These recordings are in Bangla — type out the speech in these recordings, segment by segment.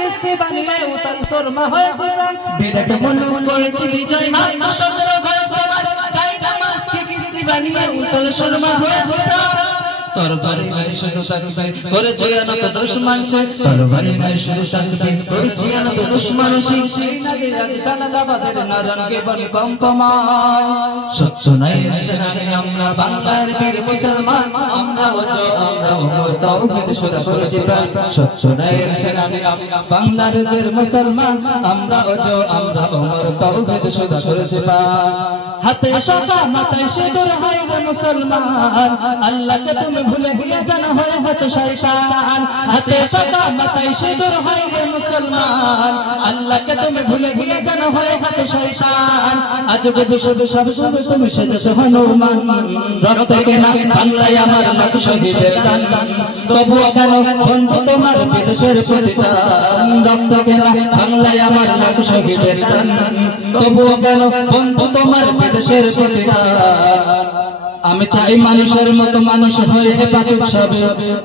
কিস্তি বানিয়ে উতাল শর্মা হয়েছে বিরাট মনে করেছি বিজয় মান সদর ভয় সবার যাই নামাজকে কিস্তি বানিয়ে উতাল শর্মা হয়েছে তরবারি নাই শুধু থাকবে করেছে আনত দুশমন সে তরবারি নাই শুধু থাকবে করেছে আনত দুশমন সে নদী আজ জানাজাবাদের নারঙ্গে বনি কম্পমান সত্য নাই সেনানি আমরা বাংলার বীর মুসলমান আমরা হচ্ছে আমরা ওমর তাওহীদ শুধু করেছি প্রাণ সত্য নাই সেনানি আমরা বাংলার বীর মুসলমান আমরা হচ্ছে আমরা ওমর তাওহীদ শুধু করেছি প্রাণ হাতে শাখা মাথায় সিঁদুর হয় রে মুসলমান আল্লাহকে তুমি ভুলে গিয়ে জানা হয়ে হচ্ছে শয়তান হাতে শাখা মাথায় সিঁদুর হয় রে মুসলমান আল্লাহকে তুমি ভুলে গিয়ে জানা হয়ে হচ্ছে শয়তান আজ বুঝি শুধু সব সব তুমি সেজেছো হনুমান রক্তকে না বাংলায় আমার লাখ শহীদের দান তবুও কেন বন্ধু তোমার বিদেশের প্রতিদান রক্তকে না বাংলায় আমার লাখ শহীদের দান তবুও কেন বন্ধু তোমার বিদেশের প্রতিদান আমি চাই মানুষের মতো মানুষ হয়ে বাঁচুক সবে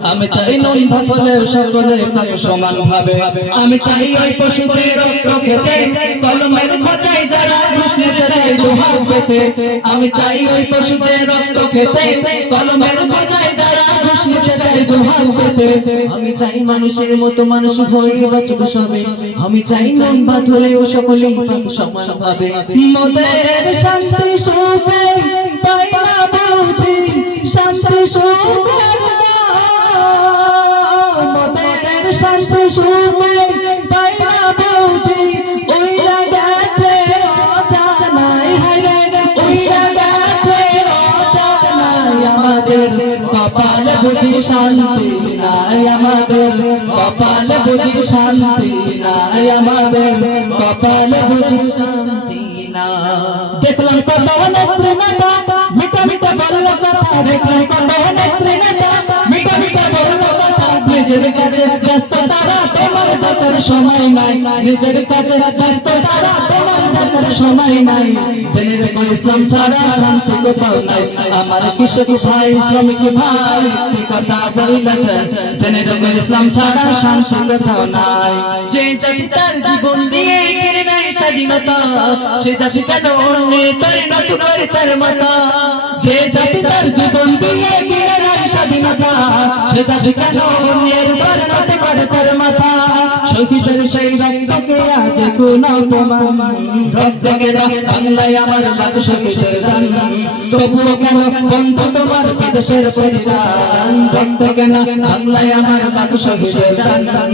আমি চাই নুন ভাতেও সকলে পাক সমান ভাবে আমি চাই ওই পশুদের রক্ত খেতে কলমের খোঁচাই যারা ঘুষ নিতে চায় দুহাত পেতে আমি চাই ওই পশুদের রক্ত খেতে কলমের খোঁচাই যারা ঘুষ নিতে চায় দুহাত পেতে আমি চাই মানুষের মতো মানুষ হয়ে বাঁচুক সবে আমি চাই নুন ভাত হলেও সকলে পাক সমান ভাবে মোদের শান্তি সুখে পাইনা বুঝি শান্তি সুখে মোদের শান্তি সুখে পাইনা বুঝি উইরা গেছে অজানাই উইরা গেছে অজানাই আমাদের কপালে বুঝি শান্তি নাই আমাদের কপালে বুঝি শান্তি নাই আমাদের কপালে বুঝি শান্তি না দেখলাম কত অনেক প্রেমটা মিঠা মিঠা বলল কথা দেখলাম কত অনেক প্রেমটা মিঠা মিঠা বলল কথা নিজের কাজে ব্যস্ত তারা তোমার দেখার সময় নাই নিজের কাজে ব্যস্ত তারা তোমার দেখার সময় নাই জেনে রেখো ইসলাম ছাড়া শান্তি কোথাও নাই আমার কৃষক ভাই শ্রমিক ভাই কথা বলেছে জেনে রেখো ইসলাম ছাড়া শান্তি কোথাও নাই যে জাতি তার জীবন দিয়ে কিনে নেয় স্বাধীনতা সে জাতি কেন অন্য তার নতুন তার মাতা যে জাতি তার জীবন দিয়ে কিনে নেয় স্বাধীনতা সে জাতি কেন অন্যের তার নতুন তার মাতা শহীদের সেই রক্তকে আজ কোন অপমান রক্ত গেল বাংলায় আমার লাখ শহীদের দান তবুও কেন বন্ধু তোমার বিদেশের পরিদান রক্ত গেল বাংলায় আমার লাখ শহীদের দান